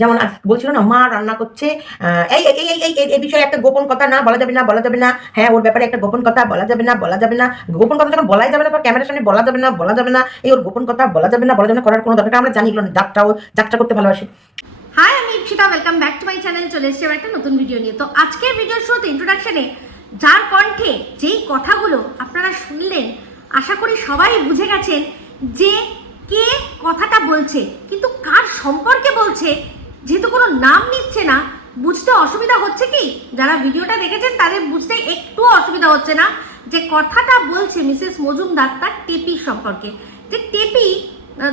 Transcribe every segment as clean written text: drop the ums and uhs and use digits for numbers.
যেমন আজ বলছিল না, মা রান্না করছে, এই এই এই এই এই বিষয়ে একটা গোপন কথা না বলা যাবে না, বলা যাবে না। হ্যাঁ, ওর ব্যাপারে একটা গোপন কথা বলা যাবে না, বলা যাবে না। গোপন কথা যখন বলাই যাবে না, তখন ক্যামেরার সামনে বলা যাবে না, বলা যাবে না। এই ওর গোপন কথা বলা যাবে না, বলা যাবে না করার কোনো দরকার আমরা জানি এগুলো যাত্রা করতে ভালোবাসি। হাই, আমি Ipsita, welcome back to my channel. চলে এসেছি আবার একটা নতুন ভিডিও নিয়ে। তো আজকের ভিডিওর শুরুতে ইন্ট্রোডাকশনে যার কণ্ঠে যেই কথাগুলো আপনারা শুনলেন, আশা করি সবাই বুঝে গেছেন যে কে কথাটা বলছে, কিন্তু কার সম্পর্কে বলছে। যেহেতু কোনো নাম নিচ্ছে না, বুঝতে অসুবিধা হচ্ছে কি? যারা ভিডিওটা দেখেছেন তাদের বুঝতে একটু অসুবিধা হচ্ছে না যে কথাটা বলছে মিসেস মজুমদার তার টেপির সম্পর্কে। যে টেপি,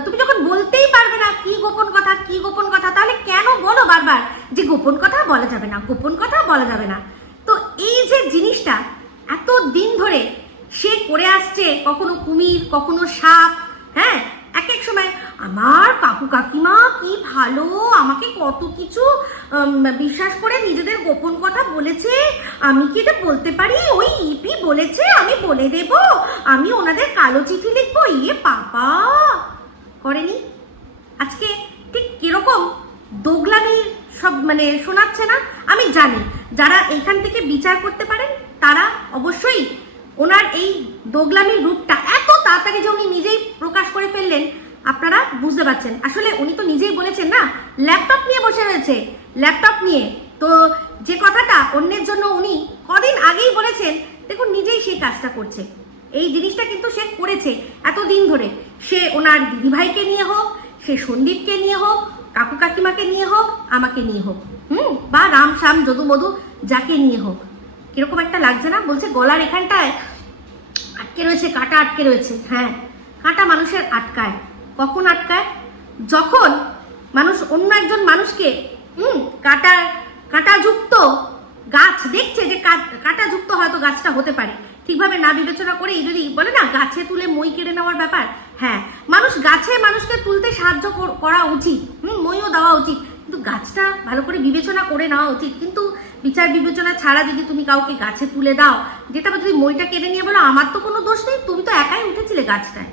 তুমি যখন বলতেই পারবে না কি গোপন কথা কি গোপন কথা, তাহলে কেন বলো বারবার যে গোপন কথা বলা যাবে না, গোপন কথা বলা যাবে না? তো এই যে জিনিসটা এত দিন ধরে সে করে আসছে, কখনো কুমির কখনো সাপ, হ্যাঁ, এক এক সময় আমার কাকু কাকিমা কি ভালো, আমাকে কত কিছু বিশ্বাস করে নিজেদের গোপন কথা বলেছে, আমি কি এটা বলতে পারি, ওই ইপি বলেছে আমি বলে দেব, আমি ওনাদের কালো চিঠি লিখবো, ইয়ে পাপা করেনি। আজকে ঠিক কিরকম দোগলামি সব শোনাচ্ছে না? আমি জানি যারা এখান থেকে বিচার করতে পারেন তারা অবশ্যই ওনার এই দোগলামির রূপটা এত তাড়াতাড়ি যে উনি নিজেই প্রকাশ করে ফেললেন আপনারা বুঝতে পারছেন। আসলে উনি তো নিজেই বলেছেন না, ল্যাপটপ নিয়ে বসে রয়েছে, ল্যাপটপ নিয়ে। তো যে কথাটা অন্যের জন্য উনি কদিন আগেই বলেছেন, দেখুন নিজেই সেই কাজটা করছে। এই জিনিসটা কিন্তু সে করেছে এতদিন ধরে। সে ওনার দিদিভাইকে নিয়ে হোক, সে সন্দীপকে নিয়ে হোক, কাকু কাকিমাকে নিয়ে হোক, আমাকে নিয়ে হোক, বা রাম শ্যাম যদু মধু যাকে নিয়ে হোক। কিরকম একটা লাগছে না? বলছে গলার এখানটায় আটকে রয়েছে, কাঁটা আটকে রয়েছে। হ্যাঁ, কাঁটা মানুষের আটকায়। কখন আটকায়? যখন মানুষ অন্য একজন মানুষকে কাঁটাযুক্ত গাছ দেখছে, যে কাঁটাযুক্ত হয়তো গাছটা হতে পারে, ঠিকভাবে না বিবেচনা করেই যদি বলে না গাছে তুলে মই কেড়ে নেওয়ার ব্যাপার। হ্যাঁ, গাছে মানুষকে তুলতে সাহায্য করা উচিত, মইও দেওয়া উচিত, কিন্তু গাছটা ভালো করে বিবেচনা করে নেওয়া উচিত। কিন্তু বিচার বিবেচনা ছাড়া যদি তুমি কাউকে গাছে তুলে দাও, যেটা যদি মইটা কেড়ে নিয়ে বলো আমার তো কোনো দোষ নেই, তুমি তো একাই উঠেছিলে গাছটায়,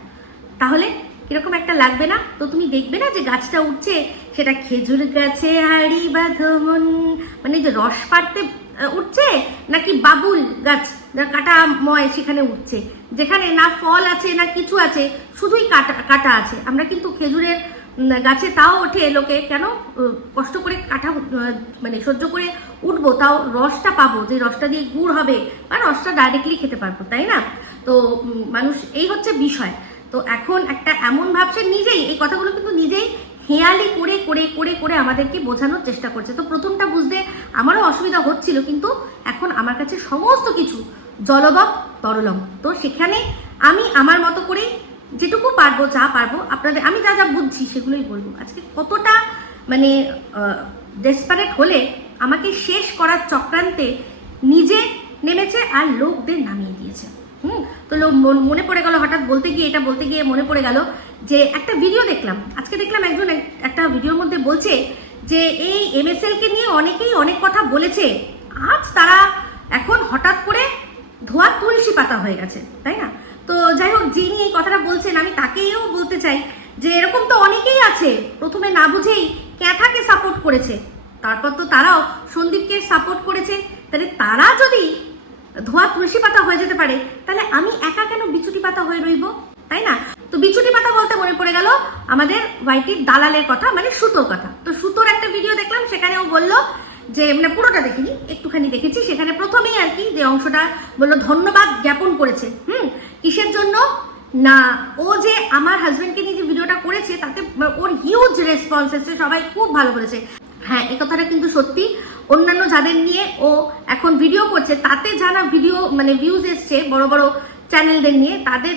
তাহলে কিরকম একটা লাগবে না? তো তুমি দেখবে না যে গাছটা উঠছে, সেটা খেজুর গাছে হাড়ি বাঁধমন, যে রস পাড়তে উঠছে, নাকি বাবুল গাছ কাঁটাময় সেখানে উঠছে, যেখানে না ফল আছে না কিছু আছে, শুধুই কাঁটা আছে। আমরা কিন্তু খেজুরের গাছে তাও ওঠে লোকে, কেন কষ্ট করে কাঁটা সহ্য করে উঠবো, তাও রসটা পাবো, যে রসটা দিয়ে গুড় হবে বা রসটা ডাইরেক্টলি খেতে পারবো, তাই না? তো মানুষ এই হচ্ছে বিষয়। তো এখন একটা এমন ভাবছে, নিজেই এই কথাগুলো কিন্তু নিজেই হেয়ালি করে করে করে করে আমাদেরকে বোঝানোর চেষ্টা করছে। তো প্রথমটা বুঝতে আমারও অসুবিধা হচ্ছিল, কিন্তু এখন আমার কাছে সমস্ত কিছু জলবৎ তরলম। তো সেখানে আমি আমার মতো করেই যেটুকু পারবো, যা পারবো আপনাদের, আমি যা যা বুঝছি সেগুলোই বলবো। আজকে কতটা ডেসপারেট হলে আমাকে শেষ করার চক্রান্তে নিজে নেমেছে আর লোকদের নামিয়ে দিয়েছে। তো মনে পড়ে গেল, হঠাৎ এটা বলতে গিয়ে মনে পড়ে গেল যে একটা ভিডিও দেখলাম আজকে, একজন একটা ভিডিওর মধ্যে বলছে যে এই MSL কে নিয়ে অনেকেই অনেক কথা বলেছে, আজ তারা এখন হঠাৎ করে ধোয়া তুলসী পাতা হয়ে গেছে, তাই না? তো যাই হোক, যিনি এই কথাটা বলছেন আমি তাকেও বলতে চাই যে এরকম তো অনেকেই আছে, প্রথমে না বুঝেই ক্যাথাকে সাপোর্ট করেছে, তারপর তো তারাও সন্দীপকে সাপোর্ট করেছে। তাহলে তারা যদি ধোয়া তুলসী পাতা হয়ে যেতে পারে, তাহলে আমি একা কেন বিচুটি পাতা হয়ে রইব, তাই না? তো বিচুটি পাতা বলতে মনে পড়ে গেল আমাদের ওয়াইটির দালালের কথা, সুতোর কথা। তো সুতোর একটা ভিডিও দেখলাম, সেখানে ও বললো যে পুরোটা দেখিনি, একটুখানি দেখেছি, সেখানে প্রথমেই আর কি যে অংশটা বললো ধন্যবাদ জ্ঞাপন করেছে। কিসের জন্য না, ও যে আমার হাজবেন্ডকে নিয়ে যে ভিডিওটা করেছে তাতে ওর হিউজ রেসপন্স এসেছে, সবাই খুব ভালো করেছে। হ্যাঁ, এই কথাটা কিন্তু সত্যি। অন্যান্য যাদের নিয়ে ও এখন ভিডিও করছে তাতে যারা ভিডিও ভিউজ এসছে, বড় বড় চ্যানেলদের নিয়ে,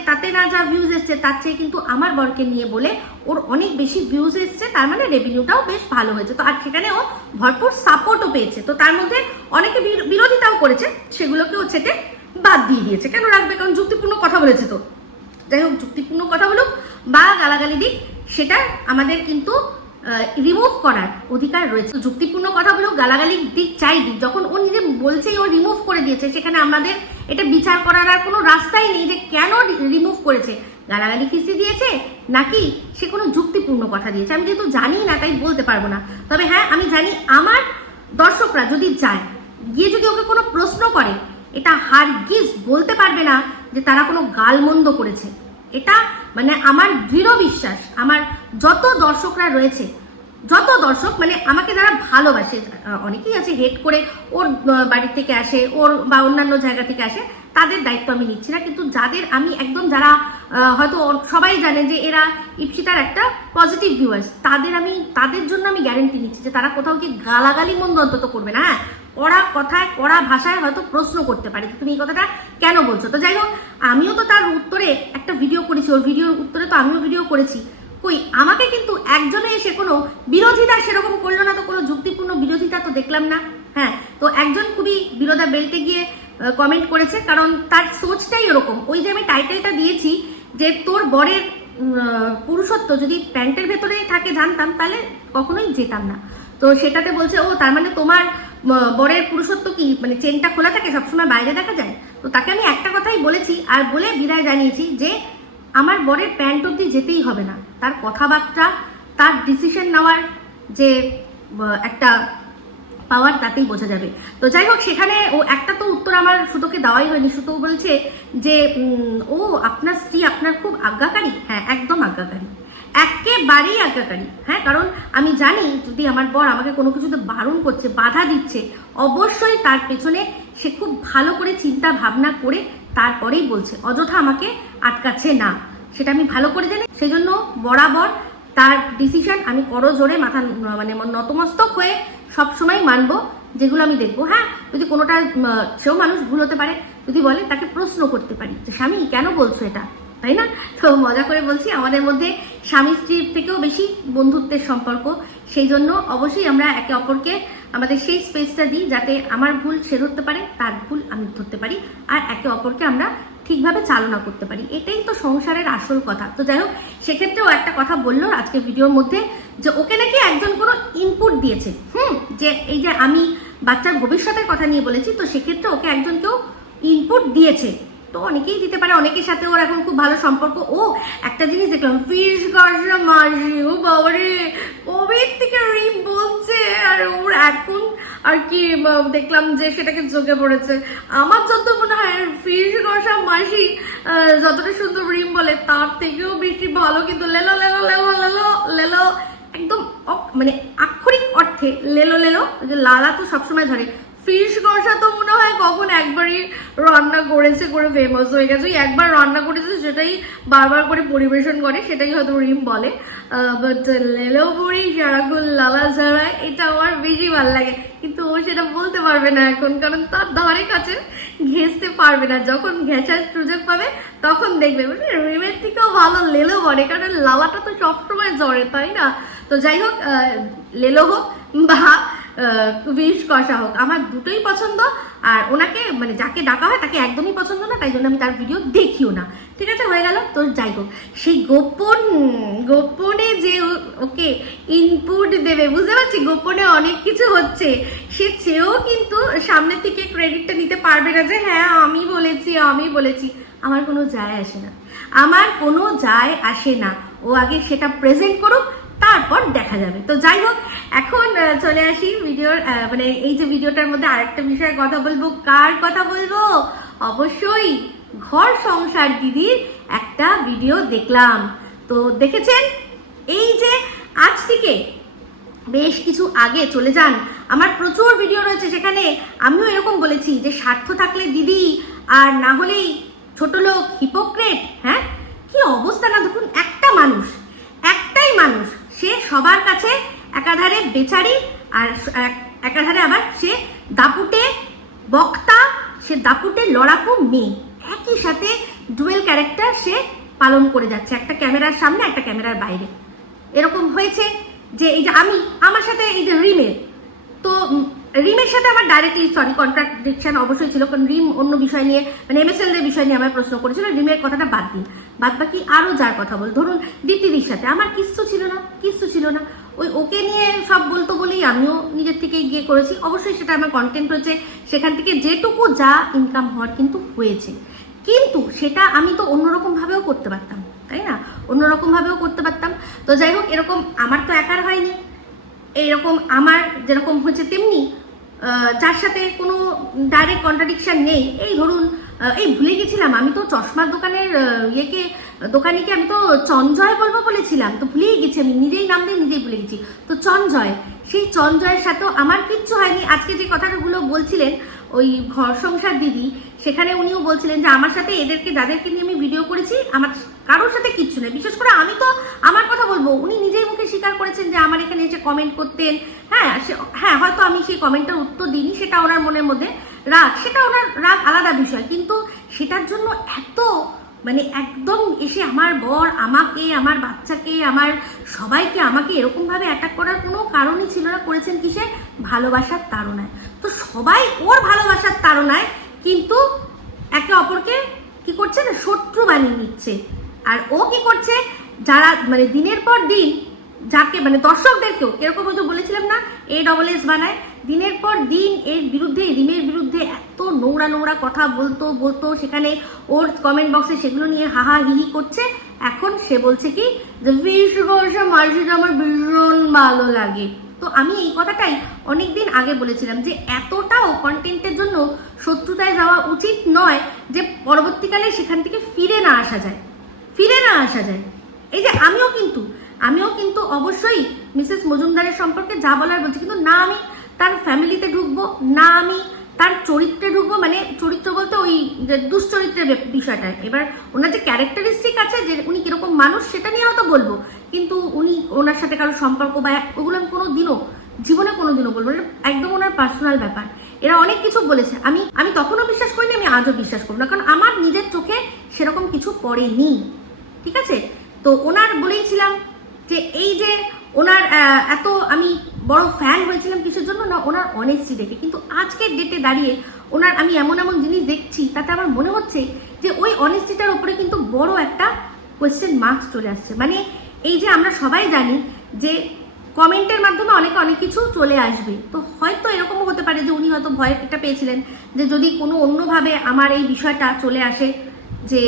তাতে না যা ভিউজ এসছে তার চেয়ে কিন্তু আমার বরকে নিয়ে বলে ওর অনেক বেশি ভিউজ এসছে, তার রেভিনিউটাও বেশ ভালো হয়েছে। তো আর সেখানে ও ভরপুর সাপোর্টও পেয়েছে। তো তার মধ্যে অনেকে বিরোধিতাও করেছে, সেগুলোকে ও ছেটে বাদ দিয়ে দিয়েছে। কেন রাখবে? কারণ যুক্তিপূর্ণ কথা বলেছে। তো যাই হোক, যুক্তিপূর্ণ কথা বলুক বা গালাগালি দিক, সেটা আমাদের কিন্তু রিমুভ করার অধিকার রয়েছে। যুক্তিপূর্ণ কথা বলুক, গালাগালি দিক চাই দিক, যখন ও নিজে বলছেই ও রিমুভ করে দিয়েছে, সেখানে আমাদের এটা বিচার করার আর কোনো রাস্তাই নেই যে কেন রিমুভ করেছে, গালাগালি খিস্তি দিয়েছে নাকি সে কোনো যুক্তিপূর্ণ কথা দিয়েছে আমি যেহেতু জানি না তাই বলতে পারবো না। তবে হ্যাঁ আমি জানি আমার দর্শকরা যদি যায় গিয়ে যদি ওকে কোনো প্রশ্ন করে এটা হারগিজ বলতে পারবে না যে তারা কোনো গালমন্দ করেছে। এটা মানে আমার দৃঢ় বিশ্বাস, আমার যত দর্শকরা রয়েছে, যত দর্শক মানে আমাকে যারা ভালোবাসে, অনেকেই আছে হেট করে ওর বাড়ি থেকে আসে ওর বা অন্যান্য জায়গা থেকে আসে, তাদের দায়িত্ব আমি নিচ্ছি না, কিন্তু যাদের আমি একদম যারা হয়তো সবাই জানে যে এরা ইপসিতার একটা পজিটিভ ভিউয়ার্স, তাদের জন্য আমি গ্যারেন্টি নিচ্ছি যে তারা কোথাও কি গালাগালি মন্দ অন্তত করবে না। হ্যাঁ, কড়া কথায় কড়া ভাষায় হয়তো প্রশ্ন করতে পারে তুমি এই কথাটা কেন বলছো। তো যাই হোক, আমিও তো তার উত্তরে একটা ভিডিও করেছি, ওর ভিডিওর উত্তরে তো আমিও ভিডিও করেছি। কই আমাকে কিন্তু একজনে এসে কোনো বিরোধিতা সেরকম করলো না, তো কোনো যুক্তিপূর্ণ বিরোধিতা তো দেখলাম না। হ্যাঁ, তো একজন খুবই বিরোধা বেল্টে গিয়ে কমেন্ট করেছে, কারণ তার সোচটাই ওরকম। ওই যে আমি টাইটেলটা দিয়েছি যে তোর বরের পুরুষত্ব যদি প্যান্টের ভেতরেই থাকে জানতাম তাহলে কখনোই যেতাম না। তো সেটাতে বলছে ও তার মানে তোমার বরের পুরুষত্ব কি মানে চেনটা খোলা থাকে সবসময় বাইরে দেখা যায়। তো তাকে আমি একটা কথাই বলেছি আর বলে বিদায় জানিয়েছি যে আমার বরের প্যান্ট অব্দি যেতেই হবে না, তার কথাবার্তা তার ডিসিশন নেওয়ার যে একটা পাওয়ার তাতেই বোঝা যাবে। তো যাই হোক, সেখানে ও একটা তো উত্তর আমার সুতোকে দেওয়াই হয়নি। সুতো বলছে যে ও আপনার স্ত্রী আপনার খুব আজ্ঞাকারী। হ্যাঁ, একদম আজ্ঞাকারী, একেবারেই আজ্ঞাকারী। হ্যাঁ, কারণ আমি জানি যদি আমার বর আমাকে কোনো কিছুতে বারণ করছে, বাধা দিচ্ছে, অবশ্যই তার পেছনে সে খুব ভালো করে চিন্তা ভাবনা করে তারপরেই বলছে, অযথা আমাকে আটকাচ্ছে না, সেটা আমি ভালো করে জানি। সেই জন্য বরাবর তার ডিসিশন আমি করজোড়ে মাথা মানে নতমস্তক হয়ে সবসময় মানবো, যেগুলো আমি দেখবো। হ্যাঁ, যদি কোনোটা সেও মানুষ ভুল হতে পারে, যদি বলে তাকে প্রশ্ন করতে পারি যে স্বামী কেন বলছো এটা, তাই না? তো মজা করে বলছি, আমাদের মধ্যে স্বামী স্ত্রীর থেকেও বেশি বন্ধুত্বের সম্পর্ক। সেই জন্য অবশ্যই আমরা একে অপরকে আমাদের সেই স্পেসটা দিই যাতে আমার ভুল সে ধরতে পারে, তার ভুল আমি ধরতে পারি, আর একে অপরকে আমরা ঠিকভাবে চালনা করতে পারি। এটাই তো সংসারের আসল কথা। তো যাই হোক, সেক্ষেত্রেও একটা কথা বললো আজকে ভিডিওর মধ্যে যে ওকে নাকি একজন কোনো ইনপুট দিয়েছে। যে এই যে আমি বাচ্চার ভবিষ্যতের কথা নিয়ে বলেছি, তো সেক্ষেত্রে ওকে একজন কেউ ইনপুট দিয়েছে। তো অনেকেই দিতে পারে, অনেকের সাথে ওর এখন খুব ভালো সম্পর্ক। ও একটা জিনিস দেখলাম, ফিস গর্জা মাসি, ও বাবারে কবে থেকে রিম বলছে, আর ওর এখন আর কি দেখলাম যে সেটাকে চোখে পড়েছে। আমার যত মনে হয় ফিস গর্জা মাসি যতটা সুন্দর রিম বলে তার থেকেও বেশি ভালো কিন্তু লেলো লেলো লেলো লেলো লেলো, একদম মানে আক্ষরিক অর্থে লেলো লেলো। লালা তো সবসময় ধরে, ফিশ কষা তো মনে হয় কখন একবারই রান্না করেছে করে ফেমাস হয়ে গেছে। একবার রান্না করেছে সেটাই বারবার করে পরিবেশন করে, সেটাই হয়তো রিম বলে। বাট লেলো বড়ি সারাক্ষণ লালা ছাড়ায়, এটা আমার বেশি ভালো লাগে। কিন্তু ও সেটা বলতে পারবে না এখন, কারণ তার ধারে কাছে ঘেঁচতে পারবে না। যখন ঘেঁচার সুযোগ পাবে তখন দেখবে রিমের থেকেও ভালো লেলো বলে, কারণ লালাটা তো সবসময় জ্বরে, তাই না? তো যাই হোক, লেলো হোক বা ফিশ কষা হোক, আমার দুটোই পছন্দ। আর ওনাকে মানে যাকে ডাকা হয় তাকে একদমই পছন্দ না, তাই জন্য আমি তার ভিডিও দেখিও না। ঠিক আছে, হয়ে গেল। তো যাই হোক, সেই গোপনে যে ওকে ইনপুট দেবে, বুঝতে পারছি গোপনে অনেক কিছু হচ্ছে, সে চেয়েও কিন্তু সামনের থেকে ক্রেডিটটা নিতে পারবে না যে হ্যাঁ আমি বলেছি। আমার কোনো যায় আসে না, আমার কোনো যায় আসে না। ও আগে সেটা প্রেজেন্ট করুক, তারপর দেখা যাবে। তো যাই হোক, এখন চলে আসি ভিডিওর মানে এই যে ভিডিওটার মধ্যে আরেকটা বিষয়ে কথা বলবো। কার কথা বলবো? অবশ্যই ঘর সংসার দিদির একটা ভিডিও দেখলাম। তো দেখেছেন, এই যে আজ থেকে বেশ কিছু আগে চলে যান, আমার প্রচুর ভিডিও রয়েছে, সেখানে আমিও এরকম বলেছি যে স্বার্থ থাকলে দিদি, আর না হলেই ছোট লোক, হিপোক্রেট। হ্যাঁ, কি অবস্থা না দেখুন, একটাই মানুষ, সে সবার কাছে একাধারে বেচারি আর একাধারে আবার সে দাপুটে বক্তা, সে দাপুটে লড়াকু মেয়ে, একই সাথে ডুয়েল ক্যারেক্টার সে পালন করে যাচ্ছে, একটা ক্যামেরার সামনে একটা ক্যামেরার বাইরে। এরকম হয়েছে যে এই যে আমার সাথে এই যে রিমের সাথে আমার ডাইরেক্টলি কন্ট্রাডিকশন অবশ্যই ছিল, কারণ রিম অন্য বিষয় নিয়ে মানে MSL এর বিষয় নিয়ে আমার প্রশ্ন করেছিল। রিমের কথাটা বাদ দিন, বাদ বাকি আরও যার কথা বল, ধরুন দীপ্তিদির সাথে আমার কিচ্ছু ছিল না। ওকে নিয়ে সব বলতো বলেই আমিও নিজের থেকে গিয়ে করেছি। অবশ্যই সেটা আমার কন্টেন্ট হচ্ছে, সেখান থেকে যেটুকু যা ইনকাম হওয়ার কিন্তু হয়েছে, কিন্তু সেটা আমি তো অন্যরকম ভাবেও করতে পারতাম, তাই না? অন্যরকমভাবেও করতে পারতাম। তো যাই হোক, এরকম আমার তো একার হয়নি, এইরকম আমার যেরকম হচ্ছে তেমনি যার সাথে কোনো ডাইরেক্ট কন্ট্রাডিকশন নেই, এই ধরুন এই ভুলে গেছিলাম, আমি তো চশমার দোকানের দোকানিকে আমি তো চঞ্জয় বলবো বলেছিলাম, তো ভুলেই গেছি, আমি নিজেই নাম দিয়ে নিজেই ভুলে গেছি। তো চঞ্জয়, সেই চঞ্জয়ের সাথেও আমার কিচ্ছু হয়নি। আজকে যে কথাগুলো বলছিলেন ওই ঘর সংসার দিদি, সেখানে উনিও বলছিলেন যে আমার সাথে এদেরকে যাদেরকে নিয়ে আমি ভিডিও করেছি আমার কারোর সাথে কিচ্ছু নেই। বিশেষ করে আমি তো আমার কথা বলবো, উনি নিজেই মুখে স্বীকার করেছেন যে আমার এখানে এসে কমেন্ট করতেন। হ্যাঁ হয়তো আমি সেই কমেন্টটার উত্তর দিইনি, সেটা ওনার মনের মধ্যে রাগ, সেটা ওনার রাগ আলাদা বিষয়, কিন্তু সেটার জন্য এত মানে একদম এসে আমার বর আমাকে, আমার বাচ্চাকে, আমার সবাইকে আমাকে এরকমভাবে অ্যাটাক করার কোনো কারণই ছিল না। করেছেন কিসে? ভালোবাসার তাড়নায়। তো সবাই ওর ভালোবাসার তাড়নায় কিন্তু একে অপরকে কি করছে না, শত্রু বানিয়ে নিচ্ছে। আর ও কি করছে, যারা মানে দিনের পর দিন যাকে মানে দর্শকদেরকেও এরকম হয়তো বলেছিলাম না, ASS বানায়, দিনের পর দিন এর বিরুদ্ধে, রিমের বিরুদ্ধে এত নোংরা নোংরা কথা বলতো সেখানে ওর কমেন্ট বক্সে সেগুলো নিয়ে হাহা হিহি করছে। এখন সে বলছে কি যে মার্জিটা আমার ভীষণ ভালো লাগে। তো আমি এই কথাটাই অনেকদিন আগে বলেছিলাম যে এতটাও কন্টেন্টের জন্য শত্রুতায় যাওয়া উচিত নয় যে পরবর্তীকালে সেখান থেকে ফিরে না আসা যায়। এই যে আমিও কিন্তু অবশ্যই মিসেস মজুমদারের সম্পর্কে যা বলার বলছি, কিন্তু না আমি তার ফ্যামিলিতে ঢুকবো, না আমি তার চরিত্রে ঢুকবো, মানে চরিত্র বলতে ওই যে দুশ্চরিত্রের বিষয়টা। এবার ওনার যে ক্যারেক্টারিস্টিক আছে, যে উনি কিরকম মানুষ সেটা নিয়ে হয়তো বলবো, কিন্তু উনি ওনার সাথে কারো সম্পর্ক বা ওগুলো আমি জীবনে কোনোদিনও বলবো না, একদম ওনার পার্সোনাল ব্যাপার। এরা অনেক কিছু বলেছে, আমি তখনও বিশ্বাস করিনি, আমি আজও বিশ্বাস করবো না, কারণ আমার নিজের চোখে সেরকম কিছু পড়েনি। ঠিক আছে? তো ওনার বলেইছিলাম যে এই যে ওনার এত আমি বড় ফ্যান হয়েছিলাম কিসের জন্য না, ওনার অনেস্টি দেখে। কিন্তু আজকের ডেটে দাঁড়িয়ে ওনার আমি এমন জিনিস দেখছি, তাতে আমার মনে হচ্ছে যে ওই অনেস্টিটার উপরে কিন্তু বড় একটা কোয়েশ্চেন মার্কস চলে আসছে। মানে এই যে আমরা সবাই জানি যে কমেন্টের মাধ্যমে অনেক কিছু চলে আসবে, তো হয়তো এরকমও হতে পারে যে উনি হয়তো ভয়টা পেয়েছিলেন যে যদি কোনো অন্যভাবে আমার এই বিষয়টা চলে আসে, যে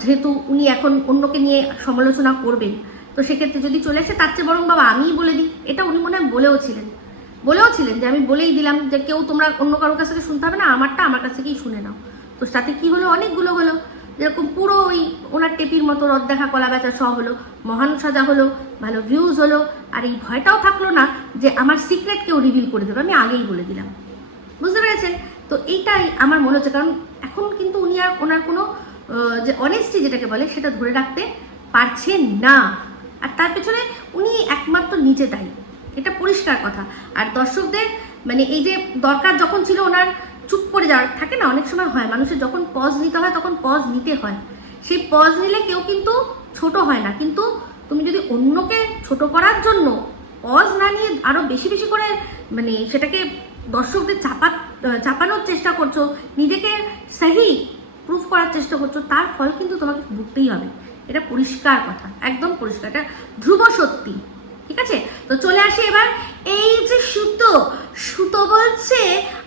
যেহেতু উনি এখন অন্যকে নিয়ে সমালোচনা করবেন, তো সেক্ষেত্রে যদি চলে আসে তার চেয়ে বরং বাবা আমিই বলে দিই। এটা উনি মনে হয় বলেওছিলেন যে আমি বলেই দিলাম যে কেউ তোমরা অন্য কারোর কাছ থেকে শুনতে হবে না, আমারটা আমার কাছ থেকেই শুনে নাও। তো তাতে কি হলো, অনেকগুলো হলো, যেরকম পুরো ওই ওনার টেপির মতো রদ দেখা কলা বেচা সব হলো, মহান সাজা হলো, ভালো ভিউজ হলো, আর এই ভয়টাও থাকলো না যে আমার সিক্রেট কেউ রিভিল করে দেবে, আমি আগেই বলে দিলাম। বুঝতে পেরেছেন? তো এইটাই আমার মনে হচ্ছে, কারণ এখন কিন্তু উনি আর ওনার কোনো যে অনেস্টি যেটাকে বলে সেটা ধরে রাখতে পারছেন না, আর তার পেছনে উনি একমাত্র নিজে দায়ী, এটা পরিষ্কার কথা। আর দর্শকদের মানে এই যে দরকার যখন ছিল ওনার চুপ করে যাওয়ার, থাকে না অনেক সময় হয় মানুষের যখন পজ নিতে হয় তখন পজ নিতে হয়, সেই পজ নিলে কেউ কিন্তু ছোট হয় না, কিন্তু তুমি যদি অন্যকে ছোট করার জন্য পজ না নিয়ে আরো বেশি বেশি করে মানে সেটাকে দর্শকদের চাপানোর চেষ্টা করছো, নিজেকে সহি প্রুফ করার চেষ্টা করছো, তার ফল কিন্তু তোমাকে ভুগতেই হবে। এটা পরিষ্কার কথা, একদম পরিষ্কার, এটা ধ্রুব সত্যি। ঠিক আছে? তো চলে আসি এবার এই যে সুতো বলছে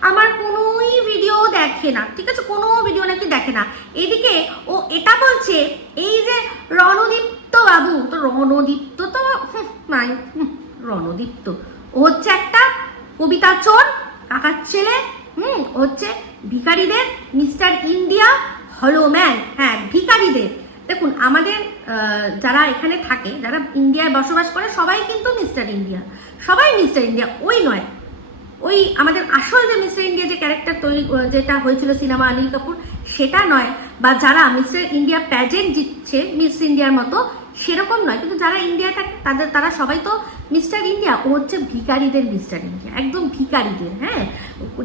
আমার কোনোই ভিডিও দেখে না। ঠিক আছে, কোনো ভিডিও নাকি দেখে না। এদিকে ও এটা বলছে এই যে রণদীপ্ত বাবু, তো রণদীপ্ত তো রণদীপ্ত ও হচ্ছে একটা কবিতা চোর, কাকার ছেলে, হচ্ছে ভিখারিদের মিস্টার ইন্ডিয়া হলো ম্যান। হ্যাঁ, ভিখারিদের। দেখুন আমাদের যারা এখানে থাকে, যারা ইন্ডিয়ায় বসবাস করে, সবাই কিন্তু মিস্টার ইন্ডিয়া, সবাই মিস্টার ইন্ডিয়া। ওই নয়, ওই আমাদের আসল যে মিস্টার ইন্ডিয়া যে ক্যারেক্টার তৈরি যেটা হয়েছিল সিনেমা অনিল কাপুর, সেটা নয়, বা যারা মিস্টার ইন্ডিয়া প্যাজেন্ট জিতছে মিস ইন্ডিয়ার মতো, সেরকম নয়। কিন্তু যারা ইন্ডিয়ায় থাকে তারা সবাই তো মিস্টার ইন্ডিয়া। ও হচ্ছে ভিখারিদের মিস্টার ইন্ডিয়া, একদম ভিখারিদের। হ্যাঁ,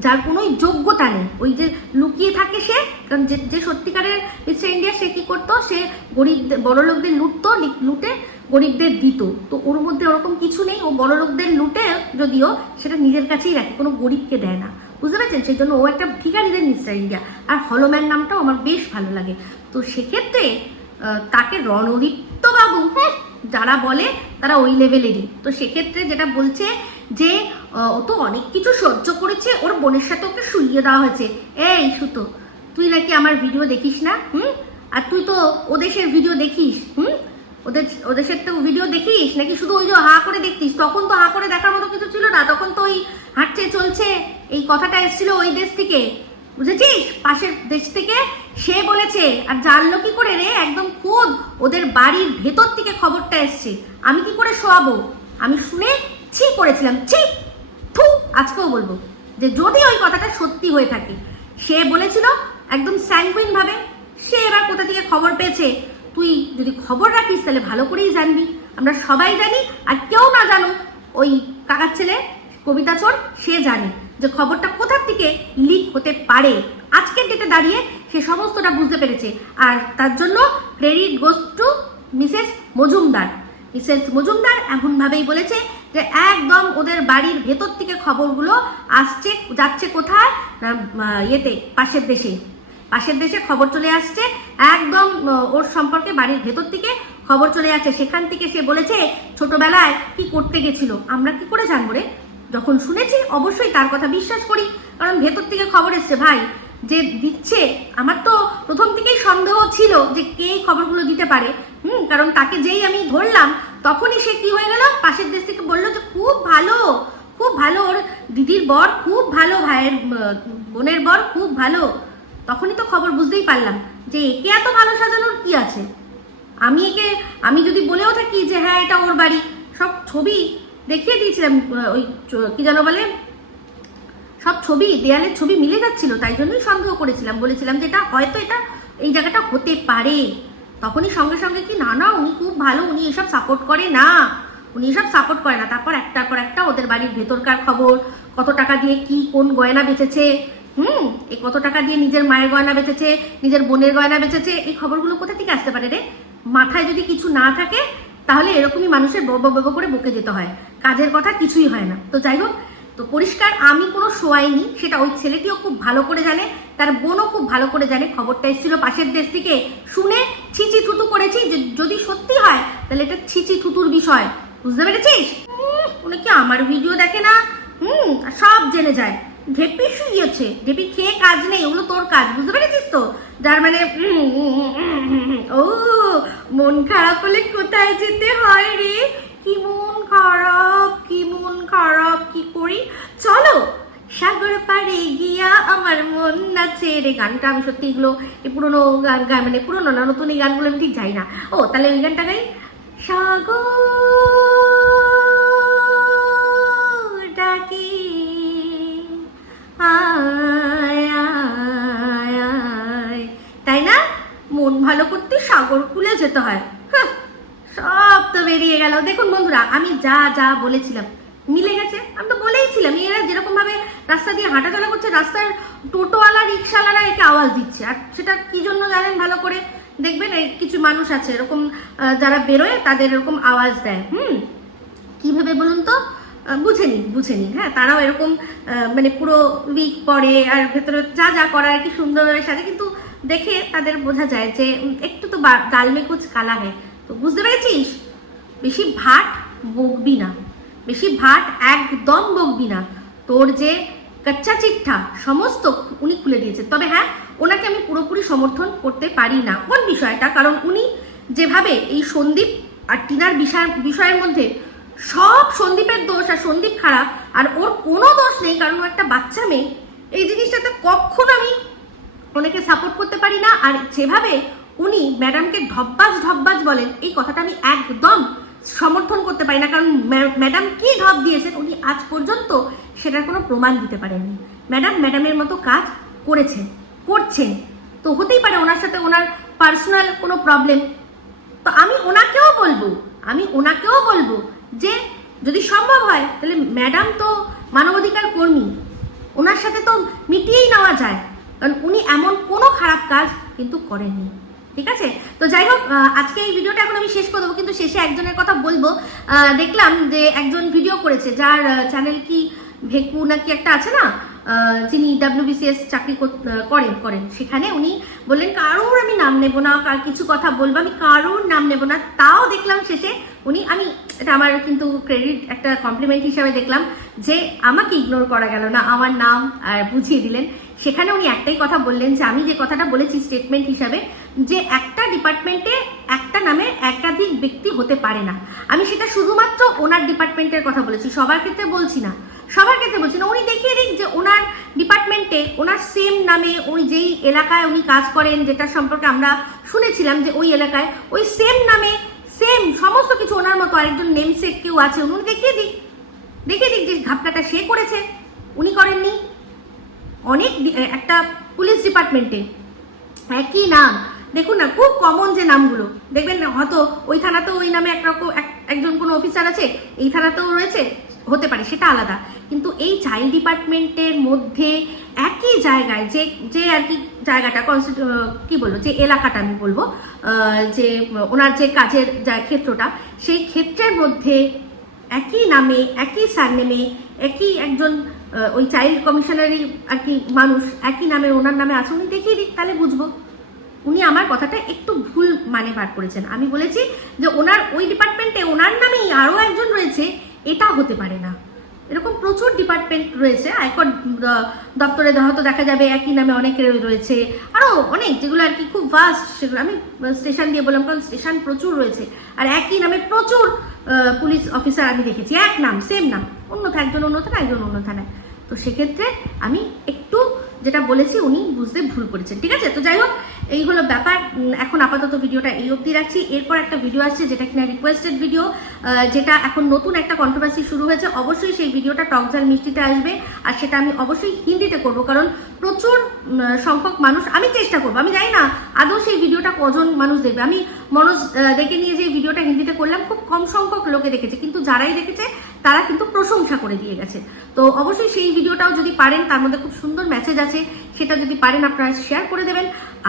যার কোনো যোগ্যতা নেই, ওই যে লুকিয়ে থাকে সে, কারণ যে সত্যিকারের মিস্টার ইন্ডিয়া সে কি করতো, সে গরিবদের বড় লোকদের লুটে গরিবদের দিত। তো ওর মধ্যে ওরকম কিছু নেই, ও বড় লোকদের লুটে যদিও সেটা নিজের কাছেই রাখে, কোনো গরিবকে দেয় না। বুঝতে পারছেন? সেই জন্য ও একটা ভিখারিদের মিস্টার ইন্ডিয়া। আর হলোম্যান নামটাও আমার বেশ ভালো লাগে। তো সেক্ষেত্রে তাকে রণদীপ্ত বাবু যারা বলে তারা ওই লেভেলেরই। তো সেক্ষেত্রে যেটা বলছে যে ও তো অনেক কিছু সহ্য করেছে, ওর বোনের সাথে ওকে শুইয়ে দেওয়া হয়েছে। এই সুতো, তুই নাকি আমার ভিডিও দেখিস না? আর তুই তো ওদেশের ভিডিও দেখিস, ওদেশের তো ভিডিও দেখিস নাকি শুধু ওই যে হা করে দেখতিস? তখন তো হা করে দেখার মতো কিছু ছিল না, তখন তো ওই হাঁটছে চলছে এই কথাটা এসেছিল ওই দেশ থেকে, বুঝেছিস? পাশের দেশ থেকে সে বলেছে। আর জানলো কি করে রে? একদম খোদ ওদের বাড়ির ভেতর থেকে খবরটা এসছে। আমি কি করে শোয়াবো? আমি শুনে ছি করেছিলাম, ছি থু। আজকেও বলবো যে যদি ওই কথাটা সত্যি হয়ে থাকে, সে বলেছিল একদম স্যাঙ্গুইন ভাবে। সে এবার কোথা থেকে খবর পেয়েছে? তুই যদি খবর রাখিস তাহলে ভালো করেই জানবি। আমরা সবাই জানি, আর কেউ না জানুক, ওই কাকার ছেলে কবিতা চোর সে জানে যে খবরটা কোথার থেকে লিক হতে পারে। আজকের ডেটে দাঁড়িয়ে সে সমস্তটা বুঝতে পেরেছে, আর তার জন্য credit goes to Mrs Majumdar. Mrs Majumdar এমনভাবেই বলেছে যে একদম ওদের বাড়ির ভেতর থেকে খবরগুলো আসছে, যাচ্ছে কোথায় না ইয়েতে, পাশের দেশে খবর চলে আসছে, একদম ওর সম্পর্কে বাড়ির ভেতর থেকে খবর চলে যাচ্ছে। সেখান থেকে সে বলেছে ছোটবেলায় কি করতে গেছিল। আমরা কি করে জানবো রে? যখন শুনেছি অবশ্যই তার কথা বিশ্বাস করি, কারণ ভেতর থেকে খবর এসছে ভাই যে দিচ্ছে। আমার তো প্রথম থেকেই সন্দেহ ছিল যে কে এই খবরগুলো দিতে পারে, কারণ তাকে যেই আমি ধরলাম তখনই সে কি হয়ে গেল, পাশের দেশ থেকে বললো যে খুব ভালো, খুব ভালো, ওর দিদির বর খুব ভালো, ভাইয়ের বোনের বর খুব ভালো। তখনই তো খবর বুঝতেই পারলাম যে একে এত ভালো সাজানোর কি আছে। আমি যদি বলেও থাকি যে হ্যাঁ এটা ওর বাড়ি, সব ছবি দেখিয়ে দিয়েছিলাম, ওই কি যেন বলে, সব ছবি, দেয়ালের ছবি মিলে যাচ্ছিল, তাই জন্যই সন্দেহ করেছিলাম, বলেছিলাম যে এটা হয়তো এটা এই জায়গাটা হতে পারে। তখনই সঙ্গে সঙ্গে কি না উনি খুব ভালো, উনি এসব সাপোর্ট করে না, তারপর একটার পর একটা ওদের বাড়ির ভেতরকার খবর, কত টাকা দিয়ে কি কোন গয়না বেচেছে, এই কত টাকা দিয়ে নিজের মায়ের গয়না বেচেছে, নিজের বোনের গয়না বেচেছে। এই খবরগুলো কোথা থেকে আসতে পারে রে? মাথায় যদি কিছু না থাকে তাহলে এরকমই মানুষের বব করে বকে যেতে হয়, কাজের কথা কিছুই হয় না। তো যাই হোক, তো পরিষ্কার আমি কোনো শোয়াইনি, সেটা ওই ছেলেটিও খুব ভালো করে জানে, তার বোনও খুব ভালো করে জানে। খবরটা এসেছিল পাশের দেশ থেকে, শুনে ছিচি থুতু করেছি যে যদি সত্যি হয় তাহলে এটা ছিচি থুতুর বিষয়, বুঝতে পেরেছিস? উনি কি আমার ভিডিও দেখে না? সব জেনে যায়। ঢেপি শুয়েছে, ঢেপি খেয়ে কাজ নেই, ওগুলো তোর কাজ, বুঝতে পেরেছিস তো? যার মানে ও মন খারাপ হলে কোথায় যেতে হয় রে? কি মন খারাপ, কি করি? চলো সাগর পাড়ে গিয়া আমার মন নাচে রে। গানটা আমি সত্যি এগুলো এই পুরোনো গান, মানে পুরোনো না নতুন, এই গানগুলো আমি ঠিক যাই না। ও তাহলে ওই গানটা গাই, সাগর ডাকি আয় আয় আয়, তাই না? মন ভালো করতে সাগর খুলে যেতে হয়। সব তো বেরিয়ে গেল। দেখুন বন্ধুরা, আমি যা যা বলেছিলাম মিলে গেছে। আমি তো বলেইছিলাম এরা যেরকম ভাবে রাস্তা দিয়ে হাঁটাচলা করছে, রাস্তার টোটোওয়ালা রিক্সাওয়ালারা একে আওয়াজ দিচ্ছে। আর সেটা কি জন্য জানেন ভালো করে? দেখবেন এই কিছু মানুষ আছে এরকম, যারা বেরোয় তাদের এরকম আওয়াজ দেয়। কিভাবে বলুন তো? বুঝে নিন। হ্যাঁ, তারাও এরকম মানে পুরো উইক পরে আর ভেতরে যা যা করার কি সুন্দরভাবে সাথে, কিন্তু দেখে তাদের বোঝা যায় যে একটু তো ডাল মে কুছ কালা হ্যায়। তো বুঝতে পেরেছিস? বেশি ভাট বকবি না, একদম বকবি না। তোর যে কাচ্চা চিঠা সমস্ত উনি খুলে দিয়েছে। তবে হ্যাঁ, ওনাকে আমি পুরোপুরি সমর্থন করতে পারি না কোন বিষয়টা, কারণ উনি যেভাবে এই সন্দীপ আর টিনার বিষয়ের মধ্যে সব সন্দীপের দোষ, আর সন্দীপ খারাপ আর ওর কোনো দোষ নেই কারণ ও একটা বাচ্চা মেয়ে, এই জিনিসটাতে কখনো আমি ওনাকে সাপোর্ট করতে পারি না। আর যেভাবে উনি ম্যাডামকে ঢপবাজ বলেন, এই কথাটা আমি একদম সমর্থন করতে পারি না, কারণ ম্যাডাম কি ঢপ দিয়েছেন উনি আজ পর্যন্ত সেটার কোনো প্রমাণ দিতে পারেননি। ম্যাডামের মতো কাজ করছেন, তো হতেই পারে ওনার সাথে ওনার পার্সোনাল কোনো প্রবলেম। তো আমি ওনাকেও বলবো যে যদি সম্ভব হয় তাহলে ম্যাডাম তো মানবাধিকার কর্মী, ওনার সাথে তো মিটিয়েই নেওয়া যায়, কারণ উনি এমন কোনো খারাপ কাজ কিন্তু করেননি। ঠিক আছে? তো যাই হোক, আজকে এই ভিডিওটা এখন আমি শেষ করে দেবো, কিন্তু শেষে একজনের কথা বলবো। দেখলাম যে একজন ভিডিও করেছে, যার চ্যানেল কি ভেকু নাকি একটা আছে না, যিনি WBCS চাকরি করেন, সেখানে উনি বললেন কারোর আমি নাম নেব না, কিছু কথা বলবো, আমি কারোর নাম নেব না। তাও দেখলাম শেষে উনি, এটা আমার কিন্তু ক্রেডিট একটা কমপ্লিমেন্ট হিসাবে দেখলাম যে আমাকে ইগনোর করা গেল না, আমার নাম বুঝিয়ে দিলেন। সেখানে উনি একটাই কথা বললেন, যে আমি যে কথাটা বলেছি স্টেটমেন্ট হিসাবে, যে একটা ডিপার্টমেন্টে একটা নামে একাধিক ব্যক্তি হতে পারে না। আমি সেটা শুধুমাত্র ওনার ডিপার্টমেন্টের কথা বলেছি, সবার ক্ষেত্রে বলছি না, সবার ক্ষেত্রে বলছি না। উনি দেখিয়ে দিক যে ওনার ডিপার্টমেন্টে ওনার সেম নামে উনি যেই এলাকায় উনি কাজ করেন, যেটা সম্পর্কে আমরা শুনেছিলাম যে ওই এলাকায় ওই সেম নামে সেম সমস্ত কিছু ওনার মতো আরেকজন নেমসেক কেউ আছে, উনি দেখিয়ে দিক যে ঘাপলাটা সে করেছে, উনি করেননি। অনেক একটা পুলিশ ডিপার্টমেন্টে একই নাম, দেখুন না, খুব কমন যে নামগুলো দেখবেন, হয়তো ওই থানাতেও ওই নামে একরকম একজন কোনো অফিসার আছে, এই থানাতেও রয়েছে, হতে পারে, সেটা আলাদা। কিন্তু এই চাইল্ড ডিপার্টমেন্টের মধ্যে একই জায়গায় যে আর কি জায়গাটা কি বলবো, যে এলাকাটা আমি বলবো, যে ওনার যে কাজের ক্ষেত্রটা, সেই ক্ষেত্রের মধ্যে একই নামে একই সারনেমে একই একজন ওই চাইল্ড কমিশনারই আর কি মানুষ একই নামে ওনার নামে আছে, উনি দেখিয়ে দিক, তাহলে বুঝবো। উনি আমার কথাটা একটু ভুল মানে বার করেছেন। আমি বলেছি যে ওনার ওই ডিপার্টমেন্টে ওনার নামেই আরও একজন রয়েছে, এটা হতে পারে না। এরকম প্রচুর ডিপার্টমেন্ট রয়েছে, আয়কর দপ্তরে হয়তো দেখা যাবে একই নামে অনেকের রয়েছে, আরও অনেক যেগুলো আর কি খুব ভাস্ট, সেগুলো আমি স্টেশন দিয়ে বললাম, কারণ স্টেশন প্রচুর রয়েছে, আর একই নামে প্রচুর পুলিশ অফিসার আমি দেখেছি, এক নাম সেম নাম, অন্য একজন অন্য থানায় একজন অন্য থানায়। তো সেক্ষেত্রে আমি একটু যেটা বলেছি উনি বুঝতে ভুল করেছেন, ঠিক আছে? তো যাই হোক, এই হলো ব্যাপার। এখন আপাতত ভিডিওটা এই অবধি রাখছি। এরপর একটা ভিডিও আসছে যেটা কিনা রিকোয়েস্টেড ভিডিও, যেটা এখন নতুন একটা কন্ট্রোভার্সি শুরু হয়েছে। অবশ্যই সেই ভিডিওটা টক ঝাল মিষ্টিতে আসবে, আর সেটা আমি অবশ্যই হিন্দিতে করবো, কারণ প্রচুর সংখ্যক মানুষ, আমি চেষ্টা করবো, আমি জানি না আদৌ সেই ভিডিওটা কজন মানুষ দেখবে। আমি মনোজ দেখে নিয়ে যে ভিডিওটা হিন্দিতে করলাম, খুব কম সংখ্যক লোকে দেখেছে, কিন্তু যারাই দেখেছে তারা কিন্তু প্রশংসা করে দিয়ে গেছে। তো অবশ্যই সেই ভিডিওটাও যদি পারেন, তার মধ্যে খুব সুন্দর মেসেজ আছে, সেটা যদি পারেন আপনারা শেয়ার করে দেবেন।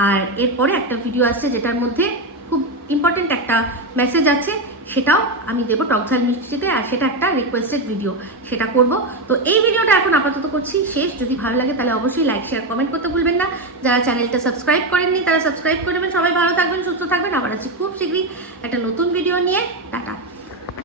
আর এরপরে একটা ভিডিও আসছে যেটার মধ্যে খুব ইম্পর্টেন্ট একটা মেসেজ আছে, সেটাও আমি দেবো টক ঝাল মিষ্টিতে, আর সেটা একটা রিকোয়েস্টেড ভিডিও, সেটা করব। তো এই ভিডিওটা এখন আপাতত করছি শেষ। যদি ভালো লাগে তাহলে অবশ্যই লাইক শেয়ার কমেন্ট করতে ভুলবেন না। যারা চ্যানেলটা সাবস্ক্রাইব করেননি তারা সাবস্ক্রাইব করে দেবেন। সবাই ভালো থাকবেন, সুস্থ থাকবেন। আবার আছি খুব শীঘ্রই একটা নতুন ভিডিও নিয়ে। টাটা।